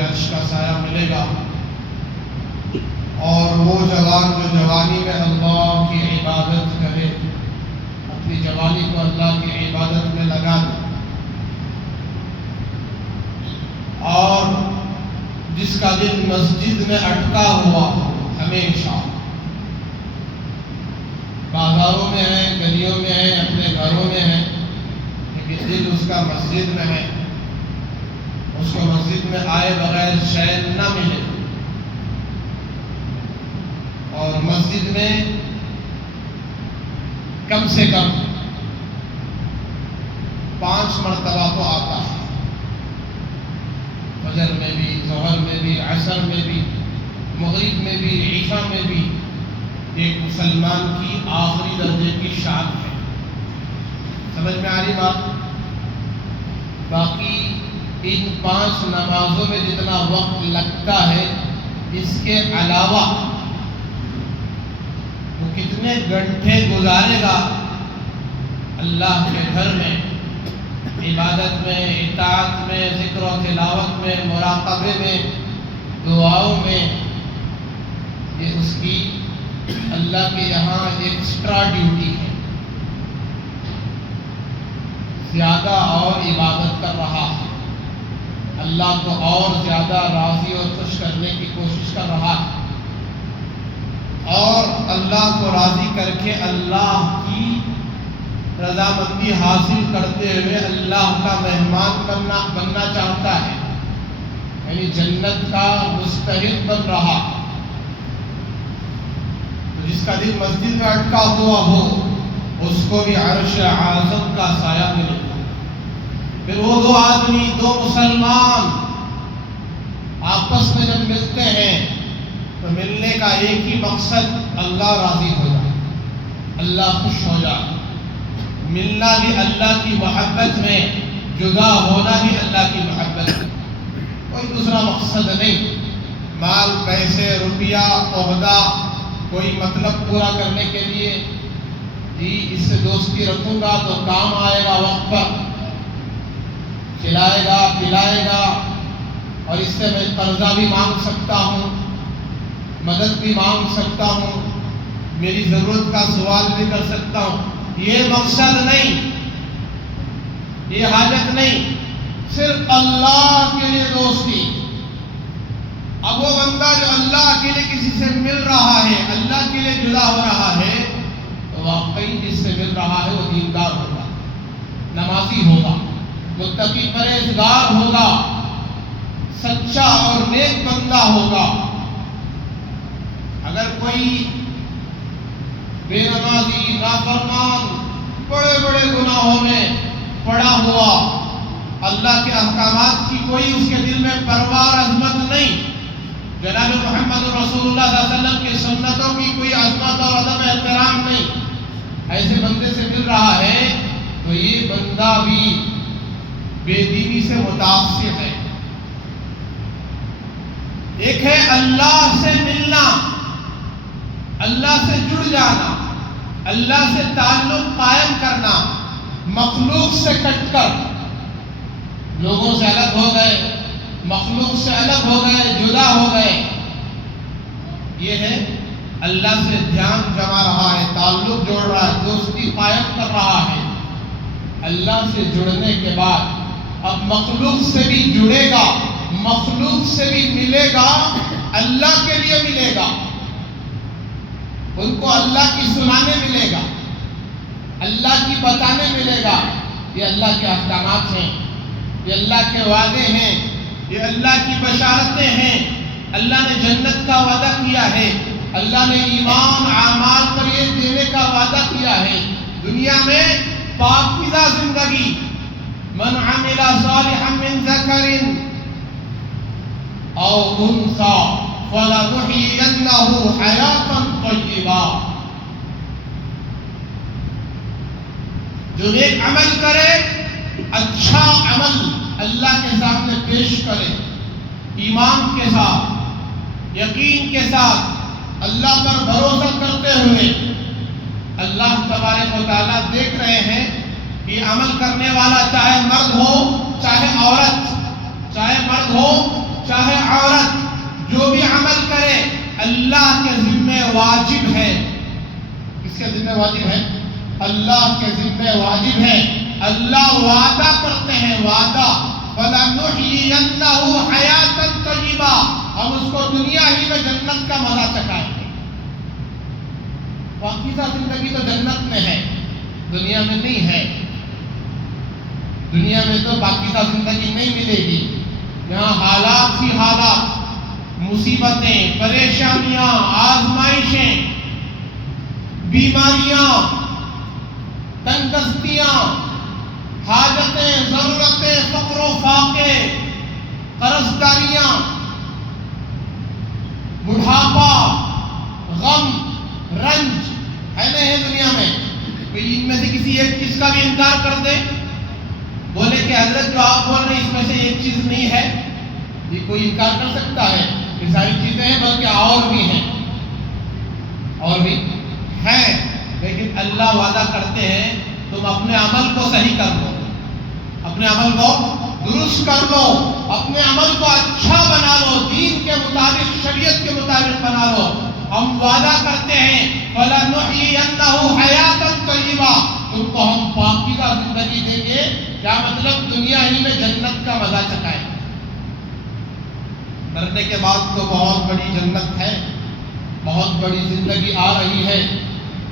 عرش کا سایہ ملے گا، اور وہ جوان جو جوانی میں اللہ کی عبادت کرے، اپنی جوانی کو اللہ کی عبادت میں لگا دے، اور جس کا دل مسجد میں اٹکا ہوا ہو، ہمیشہ بازاروں میں ہے، گلیوں میں ہے، اپنے گھروں میں ہے، لیکن دل اس کا مسجد میں ہے، اس کو مسجد میں آئے بغیر چین نہ ملے، اور مسجد میں کم سے کم 5 مرتبہ تو آتا ہے، فجر میں بھی، ظہر میں بھی، عصر میں بھی، مغرب میں بھی، عشاء میں بھی، ایک مسلمان کی آخری درجے کی شان ہے۔ سمجھ میں آ رہی بات؟ باقی ان 5 نمازوں میں جتنا وقت لگتا ہے، اس کے علاوہ وہ کتنے گھنٹے گزارے گا اللہ کے گھر میں، عبادت میں، اطاعت میں، ذکر و تلاوت میں، مراقبے میں، دعاؤں میں، یہ اس کی اللہ کے یہاں ایکسٹرا ڈیوٹی ہے، زیادہ اور عبادت کر رہا ہے، اللہ کو اور زیادہ راضی اور خوش کرنے کی کوشش کر رہا ہے، اور اللہ کو راضی کر کے اللہ کی رضامندی حاصل کرتے ہوئے اللہ کا مہمان بننا چاہتا ہے، یعنی جنت کا مستحق بن رہا ہے۔ تو جس کا دل مسجد میں اٹکا ہوا ہو، اس کو بھی عرش اعظم کا سایہ ملے گا۔ پھر وہ 2 آدمی، 2 مسلمان آپس میں جب ملتے ہیں تو ملنے کا ایک ہی مقصد، اللہ راضی ہو جائے، اللہ خوش ہو جائے، ملنا بھی اللہ کی محبت میں، جدا ہونا بھی اللہ کی محبت میں، کوئی دوسرا مقصد نہیں، مال، پیسے، روپیہ، عہدہ، کوئی مطلب پورا کرنے کے لیے جی اس سے دوستی رکھوں گا تو کام آئے گا، وقت پر کھلائے گا، پلائے گا، اور اس سے میں قرضہ بھی مانگ سکتا ہوں، مدد بھی مانگ سکتا ہوں، میری ضرورت کا سوال بھی کر سکتا ہوں۔ یہ مقصد نہیں، یہ حاجت نہیں، صرف اللہ کے لیے دوستی۔ اب وہ بندہ جو اللہ کے لیے کسی سے مل رہا ہے، اللہ کے لیے جدا ہو رہا ہے، تو واقعی جس سے مل رہا ہے وہ دیندار ہوگا، نمازی ہوگا، متقی پرہیزگار ہوگا، سچا اور نیک بندہ ہوگا۔ اگر کوئی بے نمازی، نافرمان، بڑے بڑے گناہوں میں پڑا ہوا، اللہ کے احکامات کی کوئی اس کے دل میں پرواہ اور عظمت نہیں، جناب محمد رسول اللہ صلی اللہ علیہ وسلم کی سنتوں کی کوئی عظمت اور عدم احترام نہیں، ایسے بندے سے مل رہا ہے تو یہ بندہ بھی بے دینی سے متاثر ہے۔ ایک ہے اللہ سے ملنا، اللہ سے جڑ جانا، اللہ سے تعلق قائم کرنا، مخلوق سے کٹ کر، لوگوں سے الگ ہو گئے، مخلوق سے الگ ہو گئے، جدا ہو گئے، یہ ہے اللہ سے دھیان جما رہا ہے، تعلق جوڑ رہا ہے، دوستی قائم کر رہا ہے۔ اللہ سے جڑنے کے بعد اب مخلوق سے بھی جڑے گا، مخلوق سے بھی ملے گا، اللہ کے لیے ملے گا، ان کو اللہ کی سنانے ملے گا، اللہ کی بتانے ملے گا۔ یہ اللہ کے احکامات ہیں، یہ اللہ کے وعدے ہیں، یہ اللہ کی بشارتیں ہیں۔ اللہ نے جنت کا وعدہ کیا ہے، اللہ نے ایمان اعمال پر یہ دینے کا وعدہ کیا ہے، دنیا میں پاکیزہ زندگی، من عمل صالحا من ذکر او انثی فلنحیینہ حیاتا طیبہ، جو نیک عمل کرے، اچھا عمل اللہ کے سامنے پیش کرے، ایمان کے ساتھ، یقین کے ساتھ، اللہ پر بھروسہ کرتے ہوئے، اللہ تبارک و تعالیٰ دیکھ رہے ہیں کہ عمل کرنے والا چاہے مرد ہو چاہے عورت، چاہے مرد ہو چاہے عورت، جو بھی عمل کرے اللہ کے ذمہ واجب ہے. کس کے ذمہ واجب ہے؟ اللہ کے ذمہ واجب ہے. اللہ وعدہ کرتے ہیں، وعدہ فَلَنُحْيِيَنَّهُ حَيَاةً طَيِّبَةً، ہم اس کو دنیا ہی میں جنت کا مزہ چکھائیں گے. پاکیزہ زندگی تو جنت میں ہے، دنیا میں نہیں ہے. دنیا میں تو پاکیزہ زندگی نہیں ملے گی. یہاں حالات ہی حالات، مصیبتیں، پریشانیاں، آزمائشیں، بیماریاں، تنگستیاں، حاجتیں، ضرورتیں، فقر و فاقے، قرضداریاں، بڑھاپا، غم، رنج ہے نہیں ہے دنیا میں. کوئی ان میں سے کسی ایک چیز کا بھی انکار کر دے، بولے کہ حضرت جو آپ بول رہے ہیں اس میں سے ایک چیز نہیں ہے، یہ کوئی انکار کر سکتا ہے؟ یہ ساری چیزیں ہیں، بلکہ اور بھی ہیں، اور بھی ہیں. لیکن اللہ وعدہ کرتے ہیں تم اپنے عمل کو صحیح کر لو، اپنے عمل کو درست کر لو، اپنے عمل کو اچھا بنا لو، دین کے مطابق، شریعت کے مطابق بنا لو. ہم وعدہ کرتے ہیں فَلَنُحْيِيَنَّهُ حَيَاةً طَيِّبَةً، تم کو ہم پاکیزہ زندگی دیں گے. کیا مطلب؟ دنیا ہی میں جنت کا مزہ چکھائیں. مرنے کے بعد تو بہت بڑی جنت ہے، بہت بڑی زندگی آ رہی ہے،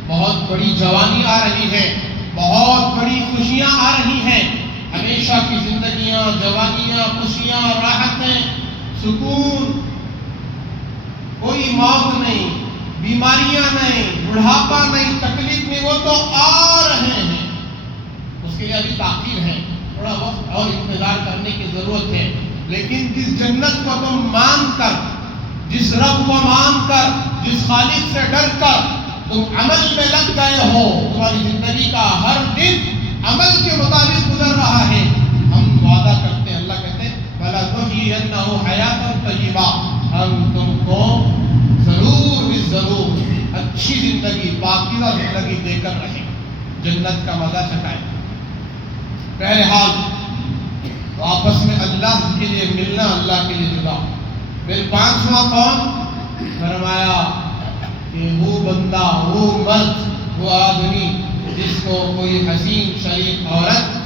بہت بڑی جوانی آ رہی ہے، بہت بڑی خوشیاں آ رہی ہیں. ہمیشہ کی زندگیاں، جوانیاں، خوشیاں، راحتیں، سکون، کوئی موت نہیں، بیماریاں نہیں، بڑھاپا نہیں، تکلیف نہیں، وہ تو آ رہے ہیں. اس کے لیے ابھی تاخیر ہے، تھوڑا وقت اور انتظار کرنے کی ضرورت ہے. لیکن جس جنت کو تم مان کر، جس رب کو مان کر، جس خالق سے ڈر کر تم عمل میں لگ گئے ہو، تمہاری زندگی کا ہر دن عمل کے مطابق گزر رہا ہے، ہم وعدہ کرتے ہیں، اللہ کہتے ہیں فَلَنُحْيِيَنَّهُ حَيَاةً طَيِّبَةً، ہم تم کو ضرور بھی ضرور اچھی زندگی، پاکیزہ زندگی دے کر رہیں، جنت کا مزہ چکھائیں. بہرحال تو آپس میں اللہ کے لیے ملنا، اللہ کے لیے جدا. پھر پانچواں کون؟ فرمایا کہ وہ بندہ، وہ مرد، وہ آدمی جس کو کوئی حسین شریف عورت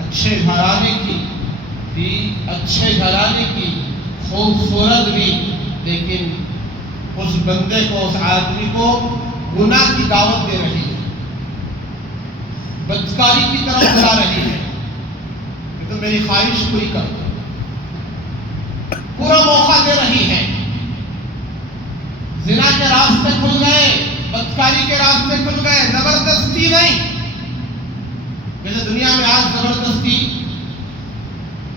اچھے گھرانے کی، اچھے گھرانے کی، خوبصورت بھی، لیکن اس بندے کو، اس آدمی کو گناہ کی دعوت دے رہی ہے، بدکاری کی طرف بلا رہی ہے کہ تم میری خواہش پوری کر، پورا موقع دے رہی ہے. زنا کے راستے کھل گئے، بدکاری کے راستے کھل گئے، زبردستی نہیں. جیسے دنیا میں آج زبردستی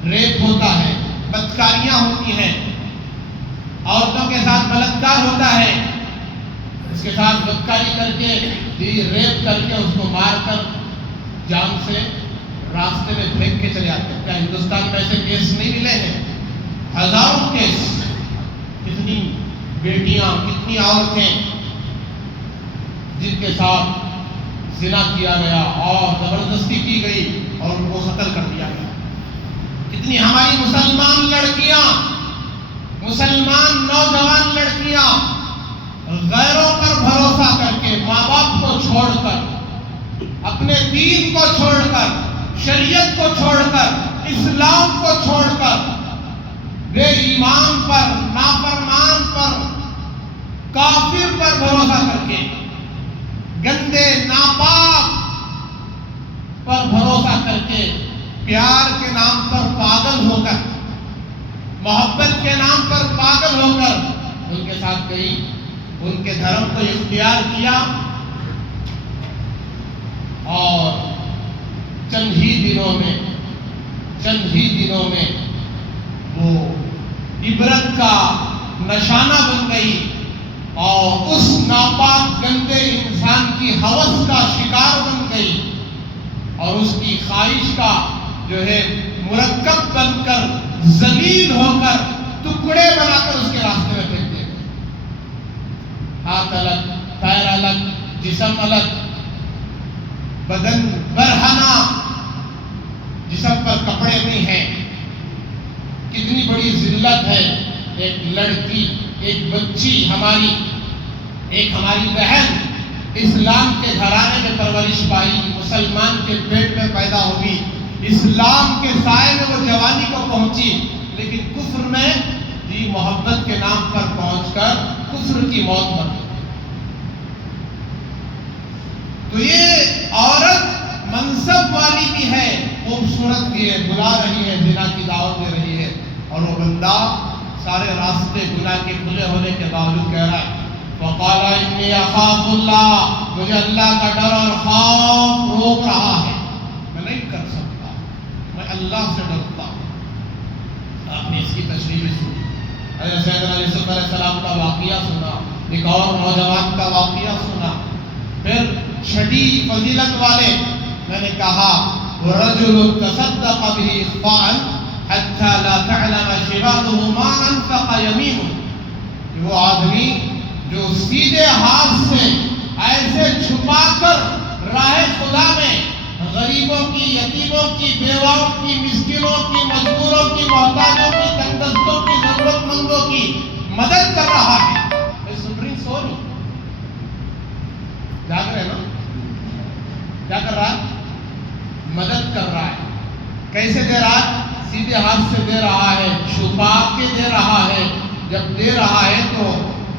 ریپ ہوتا ہے، بدکاریاں ہوتی ہیں، عورتوں کے ساتھ بلاತ್کار ہوتا ہے، اس کے ساتھ بدکاری کر کے، ریپ کر کے، اس کو مار کر جان سے راستے میں پھینک کے چلے آتے ہیں. کیا ہندوستان میں ایسے کیس نہیں ملے ہیں؟ ہزاروں کیس. کتنی بیٹیاں، کتنی عورتیں جن کے ساتھ زنا کیا گیا اور زبردستی کی گئی اور ان کو قتل کر دیا گیا. کتنی ہماری مسلمان لڑکیاں، مسلمان نوجوان لڑکیاں غیروں پر بھروسہ کر کے، ماں باپ کو چھوڑ کر، اپنے دین کو چھوڑ کر، شریعت کو چھوڑ کر، اسلام کو چھوڑ کر، بے ایمان پر، نافرمان پر، کافر پر بھروسہ کر کے، گندے ناپاک پر بھروسہ کر کے، پیار کے نام پر پاگل ہو کر، محبت کے نام پر پاگل ہو کر ان کے ساتھ گئی، ان کے دھرم کو اختیار کیا، اور چند ہی دنوں میں وہ عبرت کا نشانہ بن گئی اور اس ناپاک گندے انسان کی ہوس کا شکار بن گئی اور اس کی خواہش کا جو ہے مرکب بن کر، ذلیل ہو کر، ٹکڑے بنا کر اس کے راستے میں پھینک دے. ہاتھ الگ، پیر الگ، جسم الگ، بدن برہنہ، جسم پر کپڑے نہیں ہیں. کتنی بڑی ذلت ہے. ایک لڑکی، ایک بچی ہماری، ایک ہماری بہن اسلام کے گھرانے میں پرورش پائی، مسلمان کے پیٹ میں پیدا ہوئی، اسلام کے سائے میں وہ جوانی کو پہنچی، لیکن کفر میں جی محبت کے نام پر پہنچ کر کفر کی موت مر گئی. تو یہ عورت منصب والی بھی ہے، خوبصورت بھی ہے، بلا رہی ہے، زنا کی دعوت دے رہی ہے، اور وہ بندہ سارے راستے گناہ کے کھلے ہونے کے باوجود کہہ رہا ہے وقال انی اخاف اللہ، مجھے اللہ کا ڈر اور خوف روک رہا ہے، میں نہیں کر سکتا، میں اللہ سے ڈرتا ہوں. آپ نے اس کی تشریح بھی سنی. حضرت سیدنا یوسف علیہ السلام کا واقعہ سنا، ایک اور نوجوان کا واقعہ سنا. پھر چھٹی فضیلت والے میں نے کہا وَرَجُلٌ تَصَدَّقَ بِهِ إِخْفَاءً حَتَّى لَا تَعْلَمَ شِمَالُهُ مَا أَنفَقَ يَمِينُهُ. وہ آدمی جو سیدھے ہاتھ سے ایسے چھپا کر راہ خدا میں غریبوں کی، یتیموں کی، بیواؤں کی، مسکینوں کی، مجبوروں کی، محتاجوں کی، تنگدستوں کی، ضرورت مندوں کی مدد کر رہا ہے. میں سن رہی سو نہیں جاگ رہے نا، کیا کر رہا ہے؟ مدد کر رہا ہے. کیسے دے رہا ہے؟ سیدھے ہاتھ سے دے رہا ہے، چھپا کے دے رہا ہے. جب دے رہا ہے تو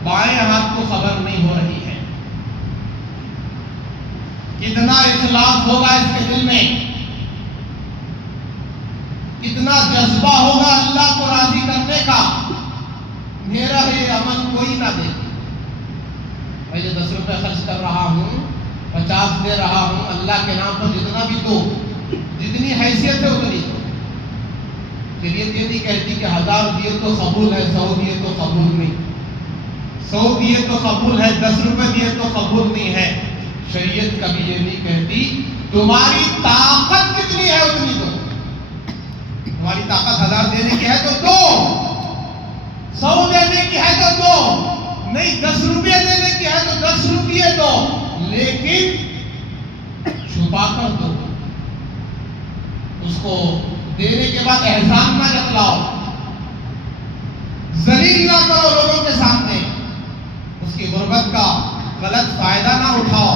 بائیں ہاتھ کو خبر نہیں ہو رہی ہے. کتنا اخلاص ہوگا اس کے دل میں، کتنا جذبہ ہوگا اللہ کو راضی کرنے کا. میرا یہ عمل کوئی نہ دے، میں جو 10 روپے خرچ کر رہا ہوں، 50 دے رہا ہوں، اللہ کے نام پر جتنا بھی دو، جتنی حیثیت ہے اتنی دو. شریعت یہ نہیں کہتی کہ 1000 دیے تو قبول ہے، 100 دیے تو قبول نہیں، 100 دیے تو قبول ہے، 10 روپے دیے تو قبول نہیں ہے. شریعت کبھی یہ نہیں کہتی تمہاری طاقت کتنی ہے اتنی دو. تمہاری طاقت 1000 دینے کی ہے تو دو، 100 دینے کی ہے تو دو، نہیں 10 روپے دینے کی ہے تو 10 روپے دو، لیکن چھپا کر دو. اس کو دینے کے بعد احسان نہ جتلاؤ، ذلیل نہ کرو لوگوں کے سامنے، اس کی غربت کا غلط فائدہ نہ اٹھاؤ،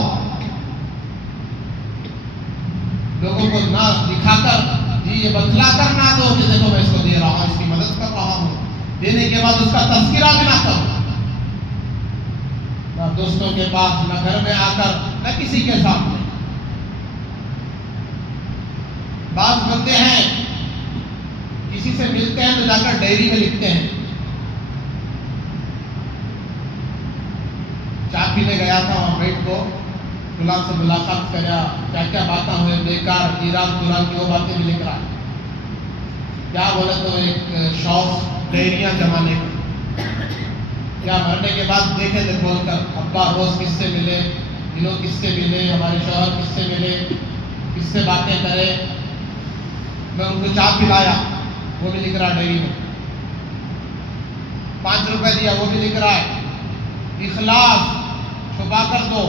لوگوں کو نہ دکھا کر جی یہ بتلا کر نہ دو کہ دیکھو میں اس کو دے رہا ہوں، اس کی مدد کر رہا ہوں. دینے کے بعد اس کا تذکرہ بھی نہ کرو، نہ دوستوں کے پاس، نہ گھر میں آ کر، نہ کسی کے سامنے. بعض بندے ہیں کسی سے ملتے ہیں تو جا کر ڈائری میں لکھتے ہیں چائے پینے گیا تھا، وہاں بیٹھ کو فلاں سے ملاقات کریا، کیا کیا باتیں ہوئے، بیکار ایران دوران کی وہ باتیں بھی لکھ رہا ہے. کیا بولے تو ایک شوق ڈائریاں جمانے کا، کیا مرنے کے بعد دیکھے تھے بول کر ابا روز کس سے ملے، انہوں کس سے ملے، ہمارے شوہر کس سے ملے، کس سے باتیں کرے. میں ان کو چائے پلایا، وہ بھی لکھ رہا ڈائری میں. 5 روپے دیا، وہ بھی لکھ رہا ہے. اخلاص چھپا کر دو.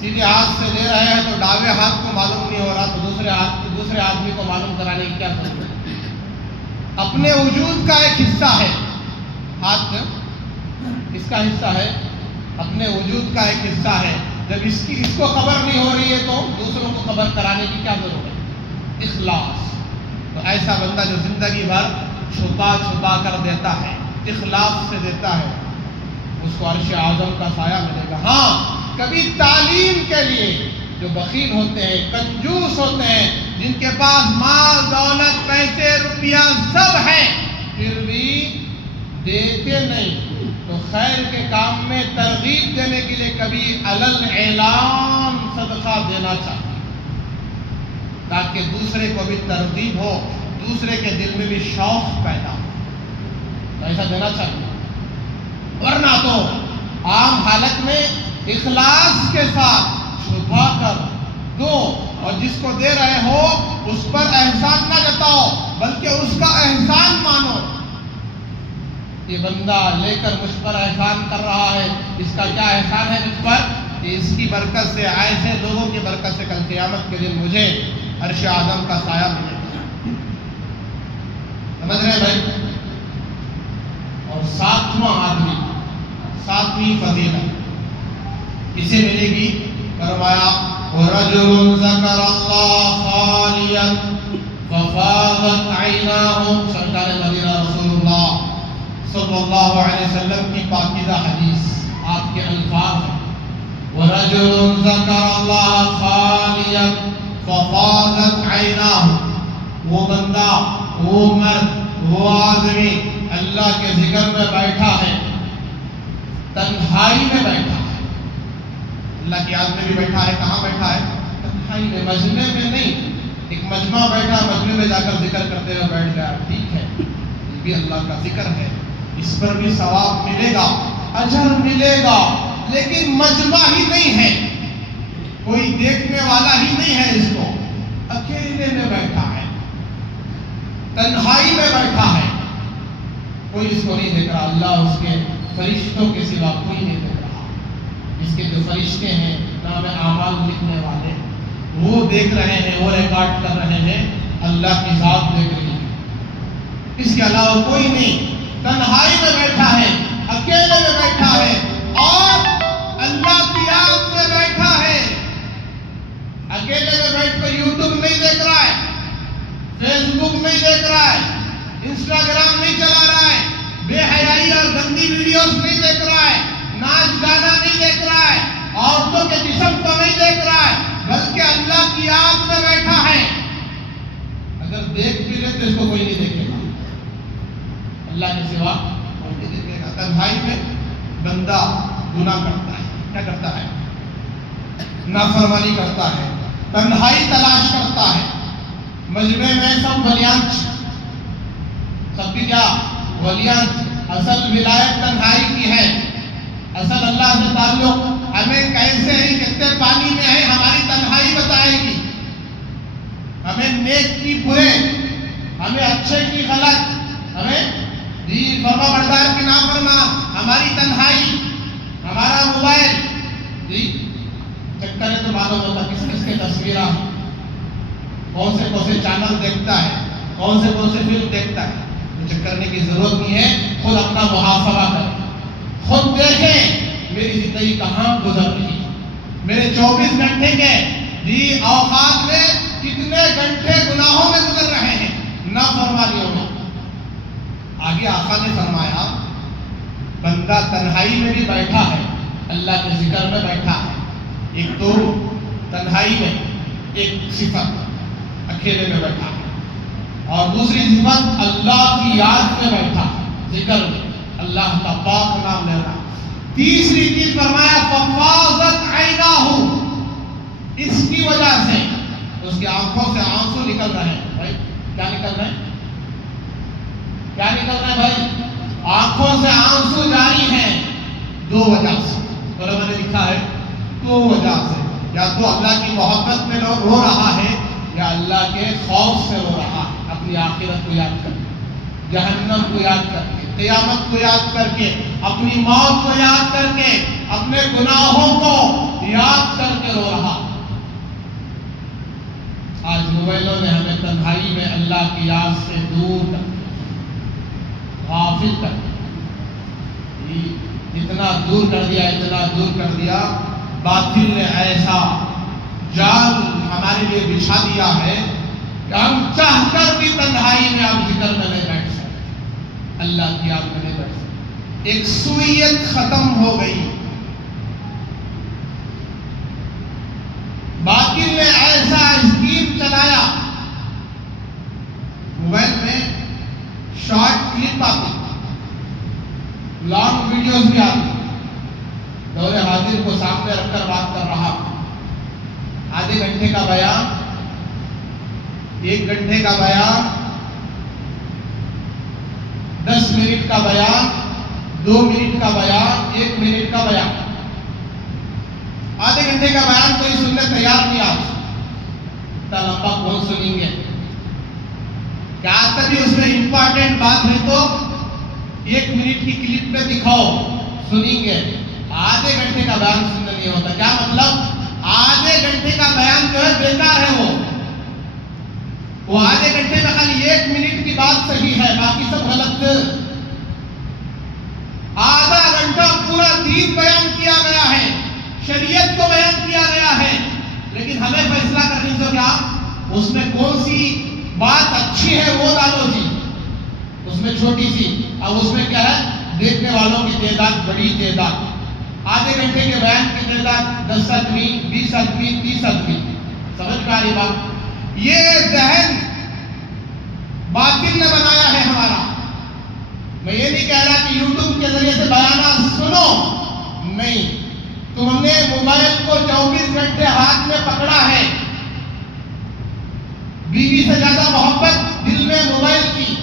سیدھے ہاتھ سے دے رہے ہیں تو ڈاوے ہاتھ کو معلوم نہیں ہو رہا تو دوسرے آدمی کو معلوم کرانے کی کیا ضرورت ہے. اپنے وجود کا ایک حصہ ہے ہاتھ، اس کا حصہ ہے، اپنے وجود کا ایک حصہ ہے. جب اس کو خبر نہیں ہو رہی ہے تو دوسروں کو خبر کرانے کی کیا ضرورت ہے. اخلاص. تو ایسا بندہ جو زندگی بھر چھپا چھپا کر دیتا ہے، اخلاص سے دیتا ہے، اس کو عرش اعظم کا سایہ ملے گا. ہاں کبھی تعلیم کے لیے جو بخیل ہوتے ہیں، کنجوس ہوتے ہیں، جن کے پاس مال دولت پیسے روپیہ سب ہے پھر بھی دیتے نہیں، تو خیر کے کام میں ترغیب دینے کے لیے کبھی علل اعلان صدقہ دینا چاہیے، تاکہ دوسرے کو بھی ترغیب ہو، دوسرے کے دل میں بھی شوق پیدا ہو. تو ایسا دینا چاہیے. ورنہ تو عام حالت میں اخلاص کے ساتھ چھپا کر دو، اور جس کو دے رہے ہو اس پر احسان نہ جتاؤ بلکہ اس کا احسان مانو. یہ بندہ لے کر مجھ پر احسان کر رہا ہے، اس کا کیا احسان ہے مجھ پر کہ اس کی برکت سے، ایسے لوگوں کی برکت سے کل قیامت کے دن مجھے عرش اعظم کا سایہ ملے گا۔ سمجھ رہے ہیں بھائی؟ اور ساتواں آدمی، ساتویں فضیلت کسے ملے گی؟ فرمایا وَرَجُلٌ ذَكَرَ اللَّهَ خَالِيًا فَفَاضَتْ عَيْنَاهُ۔ سرکار مدینہ رسول اللہ صلی اللہ علیہ وسلم کی پاکیزہ حدیث، آپ کے الفاظ ہیں وَرَجُلٌ ذَكَرَ اللَّهَ خَالِيًا فَفَاضَتْ عَيْنَاهُ۔ وہ بندہ، وہ مرد، وہ آدمی اللہ کے ذکر میں بیٹھا ہے، تنہائی میں بیٹھا ہے، اللہ کی یاد میں بھی بیٹھا ہے۔ کہاں بیٹھا ہے؟ تنہائی میں، مجمع میں نہیں۔ ایک مجمع بیٹھا، مجمع میں جا کر ذکر کرتے ہوئے بیٹھ گیا، ٹھیک ہے، یہ بھی اللہ کا ذکر ہے، اس پر بھی ثواب ملے گا، اجر ملے گا، لیکن مجمع ہی نہیں ہے، کوئی دیکھنے والا ہی نہیں ہے، اس کو اکیلے میں بیٹھا ہے، تنہائی میں بیٹھا ہے، کوئی اس کو نہیں دیکھ رہا، اللہ اس کے فرشتوں کے سوا کوئی نہیں دیکھ رہا۔ اس کے جو فرشتے ہیں، نام اعمال لکھنے والے، وہ دیکھ رہے ہیں، وہ ریکارڈ کر رہے ہیں، اللہ کی ذات دیکھ رہی ہے، اس کے علاوہ کوئی نہیں، تنہائی میں بیٹھا ہے، اکیلے میں بیٹھا ہے، اور اللہ کی یاد میں بیٹھا ہے۔ اکیلے میں بیٹھ کر یوٹیوب نہیں دیکھ رہا ہے، فیس بک نہیں دیکھ رہا ہے، انسٹاگرام نہیں چلا رہا ہے، بے حیائی اور گندی ویڈیوز نہیں دیکھ رہا ہے، ناچ گانا نہیں دیکھ رہا ہے، عورتوں کے جسم کو نہیں دیکھ رہا ہے، بلکہ اللہ کی یاد میں بیٹھا ہے۔ اگر دیکھ بھی لے تو اس کو کوئی نہیں دیکھے گا، اللہ کے سوا کوئی نہیں دیکھے گا۔ تنہائی میں بندہ گناہ کرتا ہے، کیا کرتا ہے؟ نافرمانی کرتا ہے، تنہائی تلاش کرتا ہے۔ مجمع میں سب ولیان، سب بھی کیا ولیان، اصل ولایت تنہائی کی ہے، اصل اللہ سے تعلق ہمیں کیسے ہیں، کتنے پانی میں ہیں، ہماری تنہائی بتائے گی، ہمیں نیک کی برے، ہمیں اچھے کی غلط، ہمیں فرما بردار کی نافرمان، ہماری تنہائی، ہمارا موبائل، چیک کریں تو معلوم ہوتا کس کس کے تصویریں، کون سے چینل دیکھتا ہے، کون سے فلم دیکھتا ہے۔ چیک کرنے کی ضرورت نہیں ہے، خود اپنا محاسبہ کریں، خود دیکھیں میری زندگی کہاں گزر رہی ہے، میرے 24 گھنٹے کے اوقات میں کتنے گھنٹے گناہوں میں گزر رہے ہیں، نافرمانیوں میں۔ آگے آقا نے فرمایا بندہ تنہائی میں بھی بیٹھا ہے، اللہ کے ذکر میں بیٹھا ہے، ایک تو تنہائی میں ایک صفت اکیلے میں بیٹھا ہے، اور دوسری صفت اللہ کی یاد میں بیٹھا ہے، ذکر میں اللہ کا پاک نام لے رہا۔ تیسری چیز فرمایا ففاضت عیناہ، اس کی وجہ سے اس کی آنکھوں سے آنسو نکل رہے ہیں۔ بھائی کیا نکل رہے ہیں؟ کیا نکل رہے ہیں بھائی؟ آنکھوں سے آنسو جاری ہیں، دو وجہ سے، علماء نے لکھا ہے دو وجہ سے، یا تو اللہ کی محبت میں رو رہا ہے، یا اللہ کے خوف سے رو رہا ہے، اپنی آخرت کو یاد کر کے، جہنم کو یاد کر کے، قیامت کو یاد کر کے، اپنی موت کو یاد کر کے، اپنے گناہوں کو یاد کر کے رو رہا۔ آج موبائلوں نے ہمیں تنہائی میں اللہ کی یاد سے دور کر دیا، غافل کر دیا، اتنا دور کر دیا، اتنا دور کر دیا، باطل نے ایسا جال ہمارے لیے بچھا دیا ہے کہ ہم چاہ کر بھی تنہائی میں اب ذکر میں نہیں بیٹھ سکتے، اللہ کی یاد میں نہیں بیٹھ سکتے، ایک سوئیت ختم ہو گئی۔ باطل نے ایسا اسکیم چلایا، موبائل میں شارٹ کلپ آتی، لانگ ویڈیوز بھی آتی، دور حاضر کو سامنے رکھ کر بات کر رہا، آدھے گھنٹے کا بیان، 1 گھنٹے کا بیان، 10 منٹ کا بیان، 2 منٹ کا بیان، 1 منٹ کا بیان، آدھے گھنٹے کا بیان کوئی سننے تیار نہیں، آپ اتنا لمبا کون سنیں گے؟ کیا تبھی اس میں امپورٹنٹ بات ہے تو 1 منٹ کی کلپ میں دکھاؤ، سنیں گے، آدھے گھنٹے کا بیان سننے نہیں نہیں ہوتا. کیا مطلب؟ آدھے گھنٹے کا بیان جو ہے بیکار ہے. وہ آدھے گھنٹے میں خالی 1 منٹ کی بات صحیح ہے، باقی سب غلط. آدھا گھنٹہ پورا دین بیان کیا گیا ہے، شریعت کو بیان کیا گیا ہے، لیکن ہمیں فیصلہ کرنے سے کیا اس میں کون سی بات اچھی ہے وہ ڈالو جی، اس میں چھوٹی سی. اب اس میں کیا ہے؟ دیکھنے والوں کی تعداد بڑی تعداد. آدھے گھنٹے کے بیان کی تعداد 10 آدمی، 20 آدمی، 30 آدمی. سمجھ میں آ رہی بات؟ یہ ذہن باطل نے بنایا ہے ہمارا. میں یہ نہیں کہہ رہا کہ یوٹیوب کے ذریعے سے بیانات سنو، نہیں. تم نے موبائل کو 24 گھنٹے ہاتھ میں پکڑا ہے. بیوی سے زیادہ محبت دل میں موبائل کی،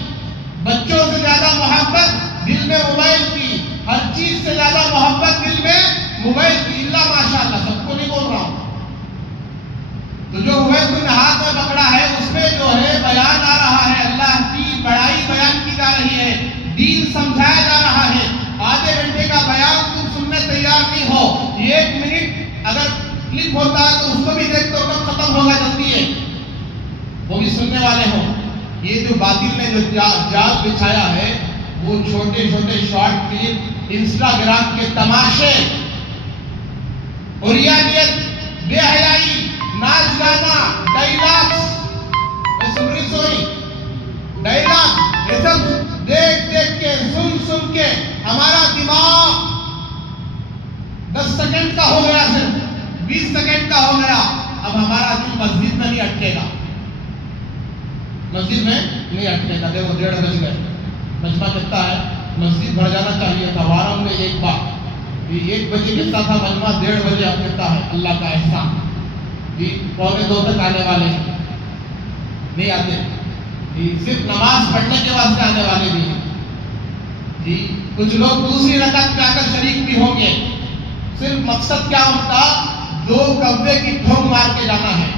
بچوں سے زیادہ محبت دل میں موبائل کی، ہر چیز سے زیادہ محبت دل میں موبائل کی. اللہ ماشاءاللہ، سب کو نہیں بول رہا ہوں. تو جو موبائل تم نے ہاتھ میں پکڑا ہے اس میں جو ہے بیان آ رہا ہے، اللہ کی بڑائی بیان کی جا رہی ہے، دین سمجھایا جا رہا ہے. آدھے گھنٹے کا بیان تم سننے تیار نہیں ہو. 1 منٹ اگر کلپ ہوتا ہے تو اس کو بھی دیکھ تو کب ختم ہوگا، جلدی ہے، وہ بھی سننے والے ہوں. یہ جو باطل نے جو جال بچھایا ہے وہ چھوٹے چھوٹے شارٹ کلپ، انسٹاگرام کے تماشے، اوریانیت، بے حیائی، ناچ گانا، ڈائلاگس، ڈائلاگ، یہ سب دیکھ دیکھ کے سن کے ہمارا دماغ 10 سیکنڈ کا ہو گیا، صرف 20 سیکنڈ کا ہو گیا. اب ہمارا دل مسجد میں نہیں اٹکے گا، مسجد میں نہیں اٹکے گا. دیکھو 1:30 بج گئے، مجمع کہتا ہے مسجد بھر جانا چاہیے تھا. وارم میں ایک بار 1 بجے کہتا تھا مجمع، 1:30 بجے اب کہتا ہے. اللہ کا احسان جی، 1:45 تک آنے والے ہیں، نہیں آتے جی، صرف نماز پڑھنے کے واسطے آنے والے بھی ہیں جی. کچھ لوگ دوسری رکعت میں آ کر شریک بھی ہوں گے. صرف مقصد کیا ان کا؟ 2 کبے کی ٹھونگ مار کے جانا ہے،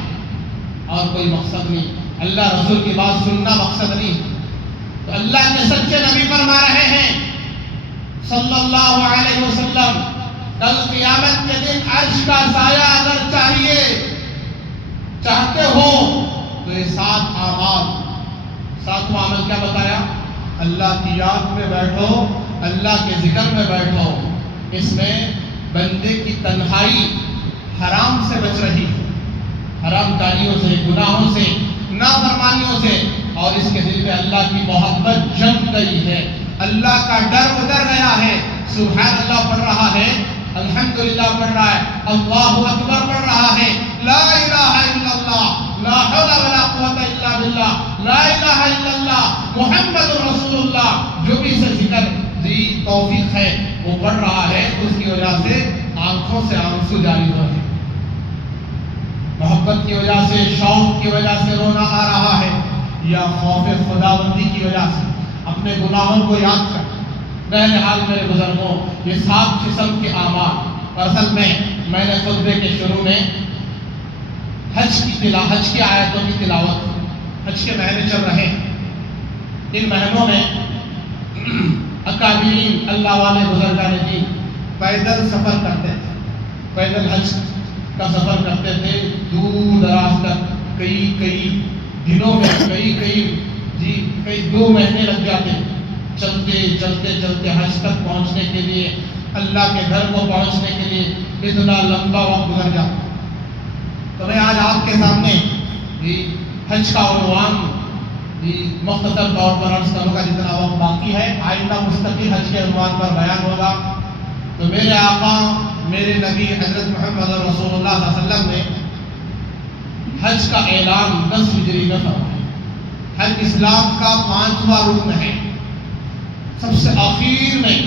اور کوئی مقصد نہیں. اللہ رسول کی بات سننا مقصد نہیں. تو اللہ کے سچے نبی فرما رہے ہیں صلی اللہ علیہ وسلم، کل قیامت کے دن عرش کا سایہ اگر چاہتے ہو تو یہ 7 اعمال. 7واں عمل کیا بتایا؟ اللہ کی یاد میں بیٹھو، اللہ کے ذکر میں بیٹھو. اس میں بندے کی تنہائی حرام سے بچ رہی ہے، حرام کاریوں سے، گناہوں سے، نافرمانیوں سے، اور اس کے دل میں اللہ کی محبت جم گئی ہے، اللہ کا ڈر اتر گیا ہے. سبحان اللہ پڑھ رہا ہے، الحمدللہ پڑھ رہا ہے، اللہ اکبر پڑھ رہا ہے، لا الہ الا اللہ، لا حول ولا قوت الا باللہ، لا الہ الا اللہ محمد رسول اللہ، جو بھی اسے ذکر دی توفیق ہے وہ پڑھ رہا ہے. اس کی وجہ سے آنکھوں سے آنسو جاری ہو رہے ہیں، محبت کی وجہ سے، شوق کی وجہ سے رونا آ رہا ہے، یا خوف خداوندی کی وجہ سے اپنے گناہوں کو یاد کر. بہرحال میرے بزرگوں، یہ 7 قسم کے اعمال. اصل میں نے خطبے کے شروع میں حج کی آیتوں کی تلاوت. حج کے مہینے چل رہے ہیں، ان مہینوں میں اکابرین اللہ والے بزرگان دین پیدل سفر کرتے تھے، پیدل حج کا سفر کرتے تھے دور دراز تک. کئی دنوں میں کئی 2 مہینے لگ جاتے چلتے حج تک پہنچنے کے لیے، اللہ کے گھر کو پہنچنے کے لیے اتنا لمبا وقت گزر جاتا. تو میں آج آپ کے سامنے حج کا عنوان مختصر طور پر عرض کروں گا، جتنا وقت باقی ہے آئندہ مستقل حج کے عنوان پر بیان ہوگا. تو میرے آقا میرے نبی حضرت محمد رسول اللہ صلی اللہ علیہ وسلم نے حج کا اعلان 10 ہجری میں فرمایا. حج اسلام کا 5واں رکن ہے. سب سے آخر میں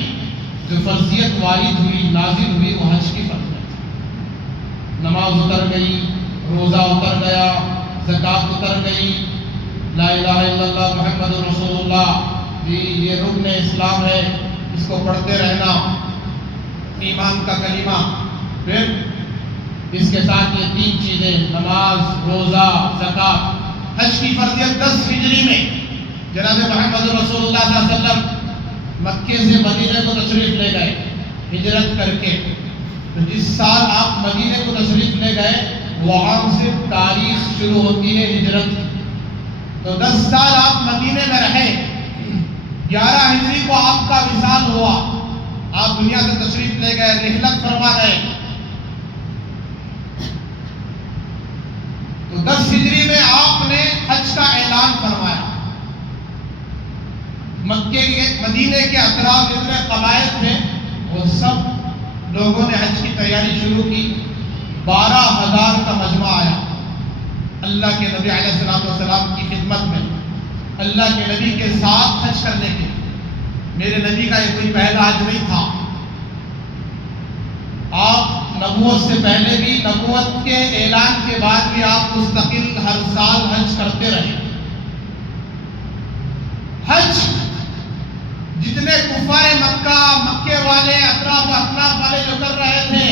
جو فرضیت وارد ہوئی، نازل ہوئی، وہ حج کی فرضیت. نماز اتر گئی، روزہ اتر گیا، زکوٰۃ اتر گئی، لا الہ الا اللہ محمد رسول اللہ یہ رکن اسلام ہے، اس کو پڑھتے رہنا، ایمان کا کلمہ. پھر اس کے ساتھ یہ 3 چیزیں، نماز، روزہ، زکوٰۃ. حج کی فرضیت 10 ہجری میں جناب محمد رسول اللہ صلی اللہ علیہ وسلم مکے سے مدینے کو تشریف لے گئے ہجرت کر کے. تو جس سال آپ مدینے کو تشریف لے گئے وہاں سے تاریخ شروع ہوتی ہے ہجرت کی۔ تو 10 سال آپ مدینے میں رہے، 11 ہجری کو آپ کا وصال ہوا، آپ دنیا سے تشریف لے گئے، رحلت فرما گئے۔ تو 10 ہجری میں آپ نے حج کا اعلان فرمایا۔ مکے کے مدینے کے اطراف جتنے قبائل تھے وہ سب لوگوں نے حج کی تیاری شروع کی۔ 12,000 کا مجمع آیا اللہ کے نبی علیہ السلام کی خدمت میں، اللہ کے نبی کے ساتھ حج کرنے کے۔ میرے نبی کا یہ کوئی پہلا حج نہیں تھا، آپ نبوت سے پہلے بھی، نبوت کے اعلان کے بعد بھی آپ مستقل ہر سال حج کرتے رہے۔ حج جتنے کفار مکہ، مکے والے، اطراف اطراف والے جو کر رہے تھے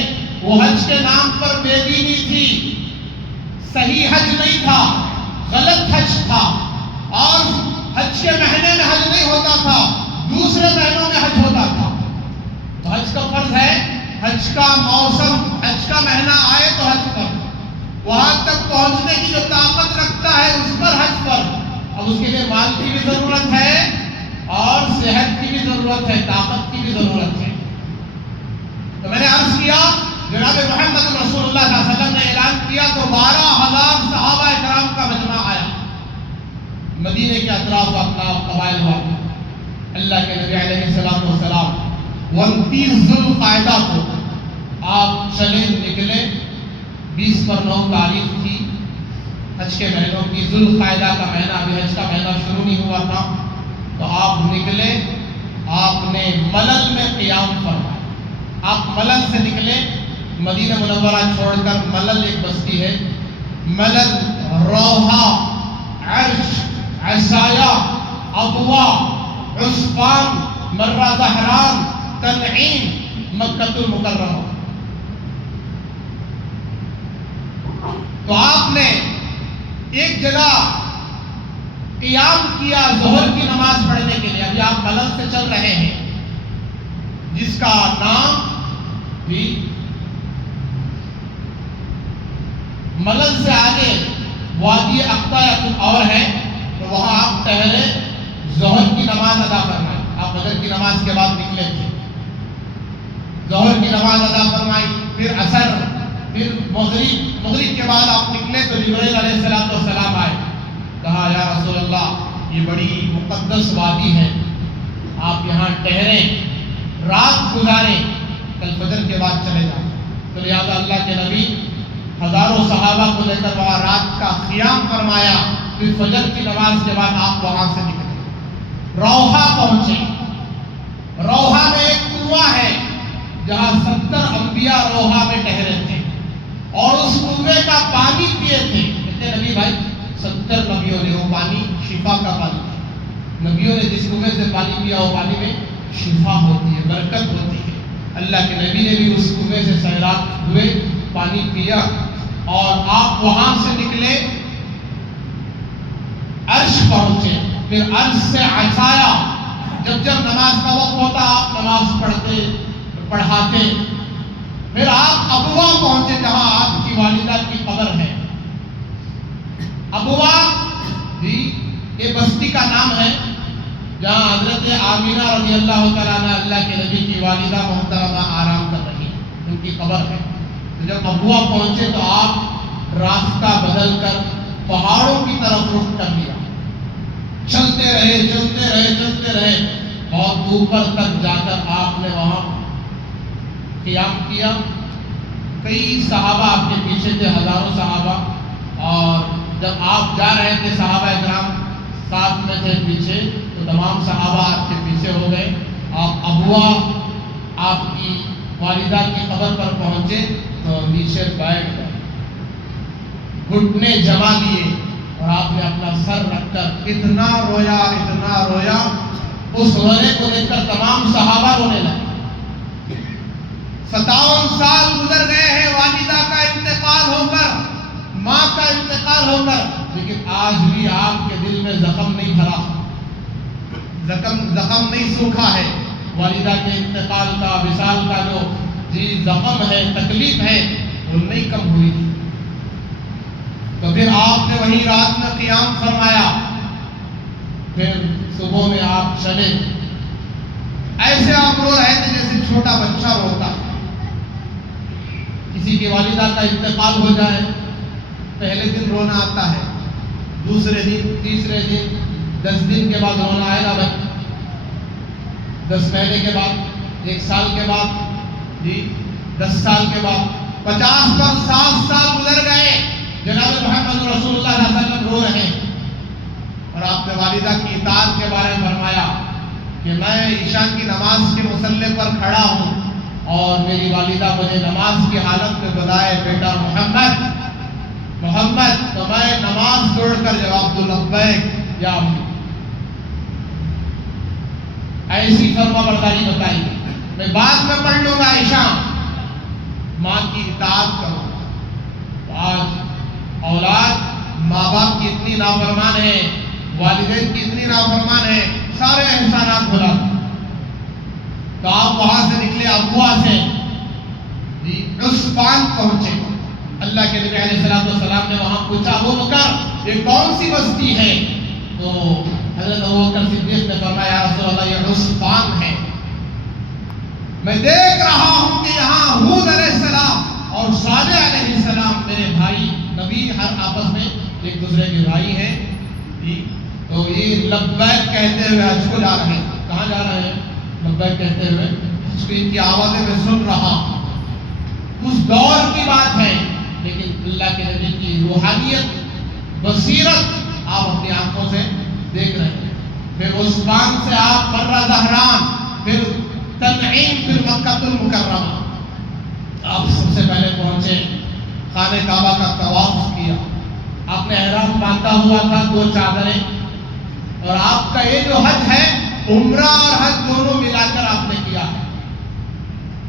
وہ حج کے نام پر بے دینی تھی، صحیح حج نہیں تھا، غلط حج تھا، اور حج کے مہینے میں حج نہیں ہوتا تھا، دوسرے مہینوں میں حج ہوتا تھا۔ تو حج کا فرض ہے، حج کا موسم، حج کا مہینہ آئے تو حج پر، وہاں تک پہنچنے کی جو طاقت رکھتا ہے اس پر حج پر۔ اب اس کے لیے مال کی بھی ضرورت ہے اور صحت کی بھی ضرورت ہے، طاقت کی بھی ضرورت ہے۔ تو میں نے عرض کیا جناب محمد رسول اللہ صلی اللہ علیہ وسلم نے اعلان کیا تو 12,000 صحابہ کرام کا مجمع آیا، مدینے کے اطراف اطراف قبائل والے۔ اللہ کے نبی علیہ السلام 29 ذوالقعدہ کو آپ چلے نکلے، 20/9 تاریخ تھی حج کے مہینوں کی، ذوالقعدہ کا مہینہ، ابھی حج کا مہینہ شروع نہیں ہوا تھا۔ تو آپ نکلے، آپ نے ملل میں قیام فرمایا۔ آپ ملل سے نکلے، مدینہ منورہ چھوڑ کر ملل ایک بستی ہے، ملل، روحہ، عرش، عصایہ، ابوا، عصفان، مرہ زہران، تنعیم، مکہ المکرمہ۔ تو آپ نے ایک جگہ قیام کیا ظہر کی نماز پڑھنے کے لیے۔ ابھی آپ ملل سے چل رہے ہیں جس کا نام بھی ملل سے آگے وادی اقطع یا کچھ اور ہے، تو وہاں آپ ٹہرے، ظہر کی نماز ادا فرمائی۔ آپ فجر کی نماز کے بعد نکلے تھے، ظہر کی نماز ادا فرمائی، پھر عصر، پھر مغرب کے بعد آپ نکلے تو جبرائیل علیہ السلام آئے، کہا یا رسول اللہ یہ بڑی مقدس وادی ہے، آپ یہاں ٹھہریں، رات گزاریں، کل فجر کے بعد چلے جائیں۔ تو لہٰذا اللہ کے نبی ہزاروں صحابہ کو لے کر وہاں رات کا قیام فرمایا، پھر فجر کی نماز کے بعد آپ وہاں سے نکلے، روحہ پہنچے۔ روحہ میں ایک کنواں ہے جہاں 70 انبیاء روحہ میں ٹھہرے تھے اور اس کنویں کا پانی پیے تھے۔ کہتے نبی بھائی 70 نبیوں نے وہ پانی شفا کا پانی تھا، نبیوں نے جس کنویں سے پانی پیا وہ پانی میں شفا ہوتی ہے، برکت ہوتی ہے۔ اللہ کے نبی نے بھی اس کنویں سے سیراب ہوئے، پانی پیا، اور آپ وہاں سے نکلے، عرش پہنچے، پھر عرش سے عصایہ، جب نماز کا وقت ہوتا آپ نماز پڑھاتے، پھر آپ ابوا پہنچے جہاں آپ کی والدہ کی قبر ہے۔ ابوا بھی یہ بستی کا نام ہے جہاں حضرت آمینہ رضی اللہ تعالیٰ عنہ اللہ کے نبی کی والدہ محترمہ آرام کر رہی ہیں، ان کی قبر ہے۔ تو جب ابوا پہنچے تو آپ راستہ بدل کر پہاڑوں کی طرف رخ کر لیا، چلتے رہے، بہت اوپر تک جا کر آپ نے وہاں قیام کیا۔ کئی صحابہ آپ کے پیچھے تھے، ہزاروں صحابہ، اور جب آپ جا رہے تھے صحابہ اکرام ساتھ میں تھے پیچھے، تو تمام صحابہ آپ کے پیچھے ہو گئے۔ آپ ابوا آپ کی والدہ کی قبر پر پہنچے تو نیچے بیٹھ گئے، گھٹنے جما لیے، اور آپ نے اپنا سر رکھ کر اتنا رویا، اس رونے کو دیکھ کر تمام صحابہ رونے لگے۔ 57 سال گزر گئے ہیں والدہ کا انتقال ہو کر، ماں کا انتقال ہو کر، لیکن آج بھی آپ کے دل میں زخم نہیں بھرا، زخم نہیں سوکھا ہے۔ والدہ کے انتقال کا، وصال کا جو جی زخم ہے، تکلیف ہے، وہ نہیں کم ہوئی تھی۔ تو پھر آپ نے وہی رات میں قیام فرمایا، پھر صبح میں آپ چلے، ایسے آپ رو رہے تھے جیسے چھوٹا بچہ روتا ہے۔ کسی کی والدہ کا انتقال ہو جائے، پہلے دن رونا آتا ہے، دوسرے دن، تیسرے دن، 10 دن کے بعد رونا آئے گا بھائی، 10 مہینے کے بعد، 1 سال کے بعد، جی 10 سال کے بعد، 50 پر 60 سال گزر گئے، جناب محمد رسول اللہ صلی اللہ علیہ وسلم رو رہے ہیں، اور آپ نے والدہ کی اطاعت کے بارے میں فرمایا کہ میں عشاء کی نماز کے مصلی پر کھڑا ہوں اور میری والدہ مجھے نماز کی حالت میں بلائے، بیٹا محمد محمد، تو میں نماز چھوڑ کر جواب دوں لبیک یا امی۔ ایسی فرما برداری بتائی، میں بعد میں پڑھ لوں گا عشاء، ماں کی اطاعت کروں۔ آج اولاد ماں باپ کی اتنی نافرمان ہے، والدین کی اتنی نافرمان ہے، سارے احسانات بھلا دیں۔ تو آپ وہاں سے نکلے ابوا سے، جی عسفان پہنچے۔ اللہ کے نبی علیہ السلام نے وہاں پوچھا، ابو بکر یہ کون سی بستی ہے؟ تو حضرت ابوبکر صدیق نے فرمایا، یا رسول اللہ یہ عسفان ہے، میں دیکھ رہا ہوں کہ یہاں ہود علیہ السلام اور صالح علیہ السلام میرے بھائی، نبی ہر آپس میں ایک دوسرے کے بھائی ہیں، جی تو یہ لبیک کہتے ہوئے حج کو جا رہے ہیں۔ کہاں جا رہے ہیں؟ لبیک کہتے ہوئے حج کو، ان کی آوازیں میں سن رہا ہوں۔ اس دور کی بات ہے، لیکن اللہ کے نبی کی روحانیت، بصیرت آپ اپنی آنکھوں سے دیکھ رہے ہیں۔ پھر عثمان سے آپ مرہ زہران، پھر تنعیم، پھر مکہ المکرمہ، آپ سب سے پہلے پہنچے، خانہ کعبہ کا طواف کیا۔ آپ نے احرام باندھا ہوا تھا 2 چادریں، اور آپ کا یہ جو حج ہے عمرہ اور حج دونوں ملا کر آپ نے کیا ہے۔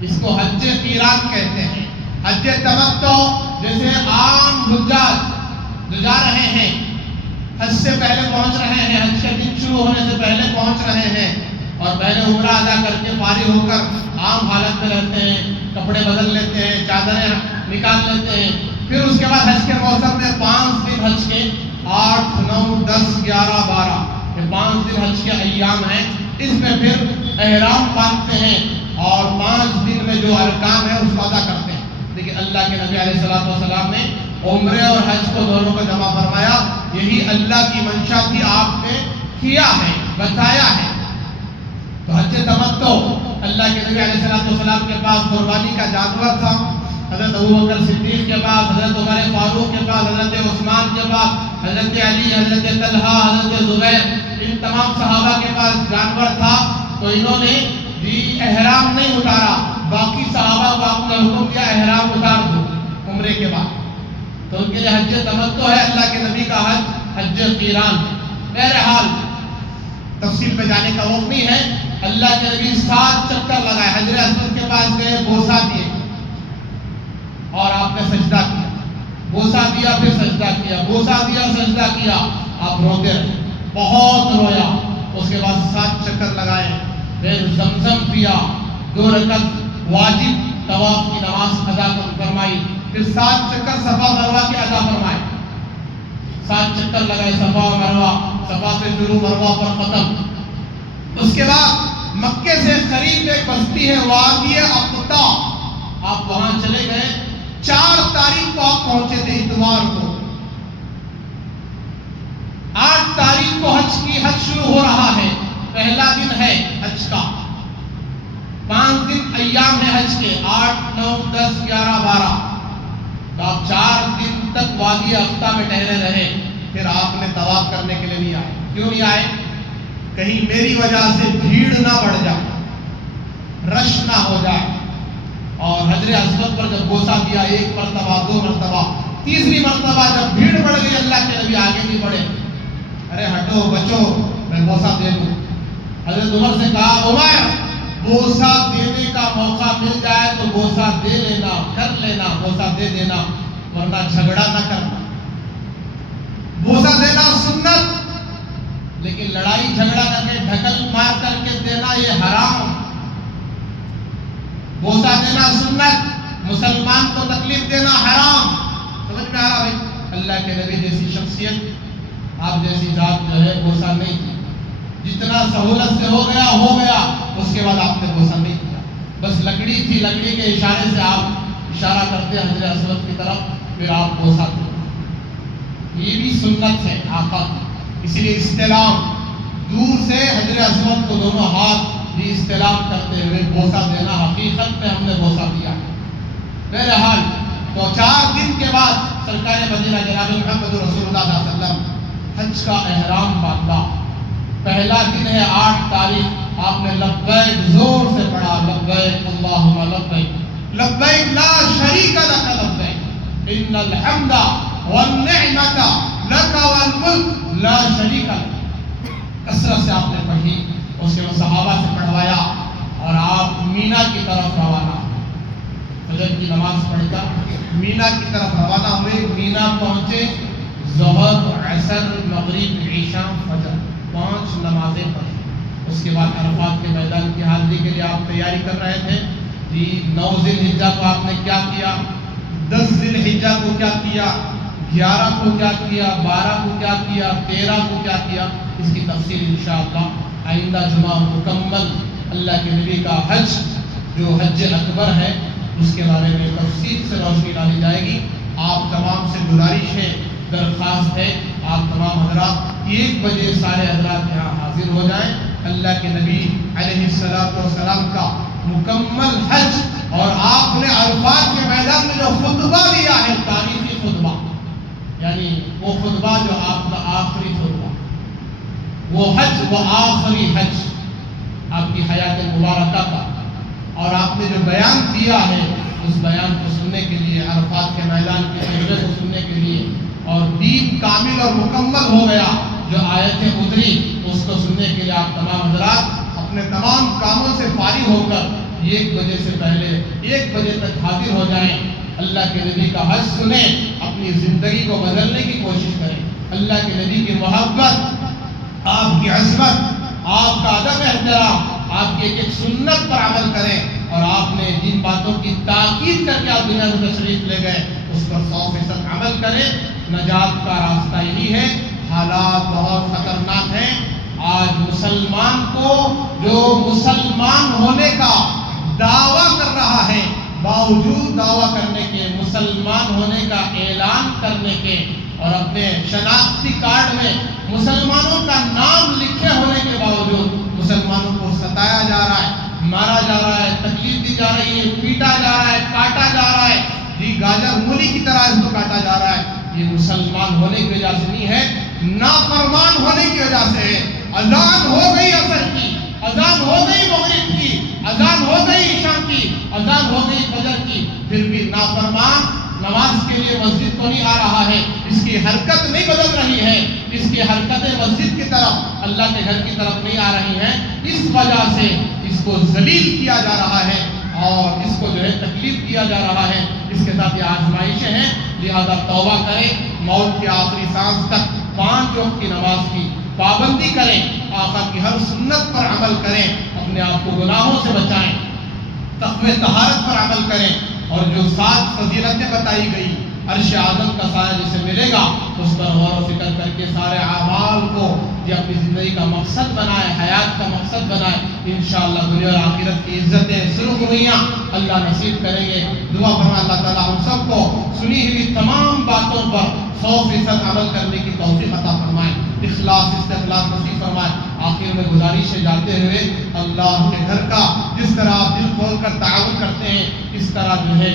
اس کو حج قیران کہتے ہیں۔ حج تمتع جیسے عام حجاج جو جا رہے ہیں، حج سے پہلے پہنچ رہے ہیں، حج کے دن شروع ہونے سے پہلے پہنچ رہے ہیں، اور پہلے عمرہ ادا کر کے فارغ ہو کر عام حالت میں رہتے ہیں، کپڑے بدل لیتے ہیں، چادریں نکال لیتے ہیں، پھر اس کے بعد حج کے موسم میں 5 دن حج کے، 8، 9، 10، 11، 12 یہ 5 دن حج کے ایام ہیں۔ اس میں پھر احرام باندھتے ہیں اور 5 دن میں جو ارکان ہے اس کو ادا کرتے ہیں۔ لیکن اللہ کے نبی علیہ السلام نے عمرے اور حج کو دونوں کو جمع فرمایا، یہی اللہ کی منشا تھی، آپ نے کیا ہے، بتایا ہے۔ تو حج تمتع، اللہ کے نبی علیہ السلام کے پاس قربانی کا جانور تھا، حضرت ابوبکر صدیق کے پاس، حضرت عمر فاروق کے پاس، حضرت عثمان کے پاس، حضرت علی، حضرت طلحہ، حضرت زبیر، ان تمام صحابہ کے پاس جانور تھا۔ تو انہوں نے جی احرام نہیں اتارا، باقی صحابہ کو آپ نے حکم دیا احرام اتار دو عمرے کے بعد۔ تو ان کے لیے حج تمتع ہے، اللہ کے نبی کا حج حج قیران ہے۔ بہرحال تفصیل پہ جانے کا وقت نہیں ہے۔ اللہ کے نبی 7 چکر لگائے، حجر اسود کے پاس گئے، بوسہ دیے اور آپ نے سجدہ کیا، بوسہ دیا پھر سجدہ کیا، بوسہ دیا سجدہ کیا، آپ روتے رہے، بہت رویا۔ اس کے بعد 7 چکر لگائے، پھر زمزم پیا، 2 رکعت واجب طواف کی نماز ادا فرمائی، پھر 7 چکر صفا مروہ کے ادا فرمائے، 7 چکر لگائے صفا مروہ، صفا سے شروع مروہ پر ختم۔ اس کے بعد مکے سے قریب ایک بستی ہے وادی اقطا، آپ وہاں چلے گئے، 4 تاریخ کو آپ پہنچے تھے، اتوار کو۔ 8 تاریخ کو حج شروع ہو رہا ہے، پہلا دن ہے حج کا، 5 دن ایام ہے حج کے، 8، 9، 10، 11، 12۔ تو آپ 4 دن تک وادی اقطا میں ٹہلے رہے، پھر آپ نے طواف کرنے کے لیے نہیں آئے۔ کیوں نہیں آئے؟ کہیں میری وجہ سے بھیڑ نہ بڑھ جائے، رش نہ ہو جائے۔ اور حجر اسود پر جب بوسہ دیا، 1 مرتبہ، 2 مرتبہ، تیسری مرتبہ جب بھیڑ بڑھ گئی، اللہ کے نبی آگے نہیں بڑھے، ارے ہٹو بچو، میں بوسہ دے دوں۔ حضرت عمر سے کہا، عمر بوسہ دینے کا موقع مل جائے تو بوسہ دے لینا، کر لینا، بوسہ دے دینا، ورنہ جھگڑا نہ کرنا۔ بوسہ دینا سنت، لیکن لڑائی جھگڑا کر کے ڈھکل مار کر کے دینا یہ حرام۔ بوسہ دینا سنت، مسلمان کو تکلیف دینا حرام. سمجھ میں آ رہا بھائی؟ اللہ کے نبی جیسی شخصیت، آپ جیسی ذات جو ہے بوسہ نہیں کی. جتنا سہولت سے ہو گیا، اس کے بعد آپ نے بوسہ نہیں کیا. بس لکڑی تھی، لکڑی کے اشارے سے آپ اشارہ کرتے حجر اسود کی طرف، پھر آپ بوسہ کرتے. یہ بھی سنت ہے آقا کی. اسی لیے استلام، دور سے حجر اسود کو دونوں ہاتھ بھی استلام کرتے ہوئے بوسہ دینا، حقیقت میں ہم نے بوسہ دیا ہے. بہرحال تو 4 دن کے بعد سرکار مدینہ جناب محمد رسول اللہ صلی اللہ علیہ وسلم حج کا احرام باندھا. پہلا دن ہے 8 تاریخ. آپ نے لبیک زور سے پڑھا، لبیک اللہم لبیک لبیک لا شریک لک لبیک ان الحمد والنعمت لک والملک لا شریک لک. کثرت سے آپ نے پڑھی، اس کے بعد صحابہ سے پڑھوایا اور آپ مینا کی طرف روانہ، فجر کی نماز پڑھ کر مینا کی طرف روانہ ہوئے. مینا پہنچے، ظہر، عصر، مغرب، عشاء، فجر 5 نمازیں پڑھی. اس کے بعد عرفات کے میدان کی حاضری کے لیے آپ تیاری کر رہے تھے. 9 ذی الحجہ کو آپ نے کیا کیا، 10 ذی الحجہ کو کیا کیا، 11 کو کیا کیا، 12 کو کیا کیا، 13 کو کیا کیا. اس کی تفصیل انشاءاللہ آئندہ جمعہ مکمل اللہ کے نبی کا حج جو حج اکبر ہے اس کے بارے میں تفصیل سے روشنی ڈالی جائے گی. آپ تمام سے گزارش ہے، درخواست ہے، آپ تمام حضرات 1 بجے سارے حضرات یہاں حاضر ہو جائیں. اللہ کے نبی علیہ السلام کا مکمل حج، اور آپ نے عرفات کے میدان میں جو خطبہ دیا ہے، تاریخی خطبہ، یعنی وہ خطبہ جو آپ کا آخری خطبہ، وہ حج، وہ آخری حج آپ کی حیات مبارکہ کا، اور آپ نے جو بیان دیا ہے اس بیان کو سننے کے لیے، عرفات کے میدان کے خطبے کو سننے کے لیے، اور دین کامل اور مکمل ہو گیا، جو آیتیں اتری اس کو سننے کے لیے آپ تمام حضرات اپنے تمام کاموں سے فارغ ہو کر 1 بجے سے پہلے 1 بجے تک حاضر ہو جائیں. اللہ کے نبی کا حج سنیں، اپنی زندگی کو بدلنے کی کوشش کریں. اللہ کے نبی کی محبت، آپ کی عظمت، آپ کا ادب احترام، آپ کی ایک سنت پر عمل کریں، اور آپ نے جن باتوں کی تاکید کر کے آپ دنیا میں تشریف لے گئے اس پر 100% عمل کریں. نجات کا راستہ یہی ہے. حالات بہت خطرناک ہیں. آج مسلمان کو جو مسلمان ہونے کا دعویٰ کر رہا ہے، باوجود دعویٰ کرنے کے، مسلمان ہونے کا اعلان کرنے کے، اور اپنے شناختی کارڈ میں مسلمانوں کا نام لکھے ہونے کے باوجود مسلمانوں کو ستایا جا رہا ہے، مارا جا رہا ہے، تکلیف دی جا رہی ہے، پیٹا جا رہا ہے، کاٹا جا رہا ہے. جی گاجر مولی کی طرح اس کو کاٹا جا رہا ہے. یہ مسلمان ہونے کی وجہ سے نہیں ہے، نافرمان ہونے کی وجہ سے ہے. اذان ہو گئی عصر کی، اذان ہو گئی مغرب کی، اذان ہو گئی عشاء کی، اذان ہو گئی فجر کی، پھر بھی نافرمان نماز کے لیے مسجد کو نہیں آ رہا ہے. اس کی حرکت نہیں بدل رہی ہے، اس کی حرکتیں مسجد کی طرف، اللہ کے گھر کی طرف نہیں آ رہی ہیں. اس وجہ سے اس کو ذلیل کیا جا رہا ہے اور اس کو جو ہے تکلیف دیا جا رہا ہے. اس کے ساتھ یہ آزمائشیں ہیں، لہذا توبہ کریں. موت کے آخری سانس تک 5 وقت کی نماز کی پابندی کریں، آقا کی ہر سنت پر عمل کریں، اپنے آپ کو گناہوں سے بچائیں، تقوی طہارت پر عمل کریں، اور جو 7 فضیلتیں بتائی گئی، عرش اعظم کا سایہ جسے ملے گا اس پر غور و فکر کر کے سارے اعمال کو یہ اپنی زندگی کا مقصد بنائے، حیات کا مقصد بنائے. انشاءاللہ دنیا اور آخرت کی عزتیں سرخرویاں اللہ نصیب کریں گے. دعا فرمائے اللہ تعالیٰ ہم سب کو سنی ہوئی تمام باتوں پر 100% عمل کرنے کی توفیق عطا فرمائے، اخلاص استخلاص نصیب فرمائے. آخر میں گزارش ہے جاتے ہوئے، اللہ کے گھر کا جس طرح آپ دل کھول کر تعاون کرتے ہیں اس طرح جو ہے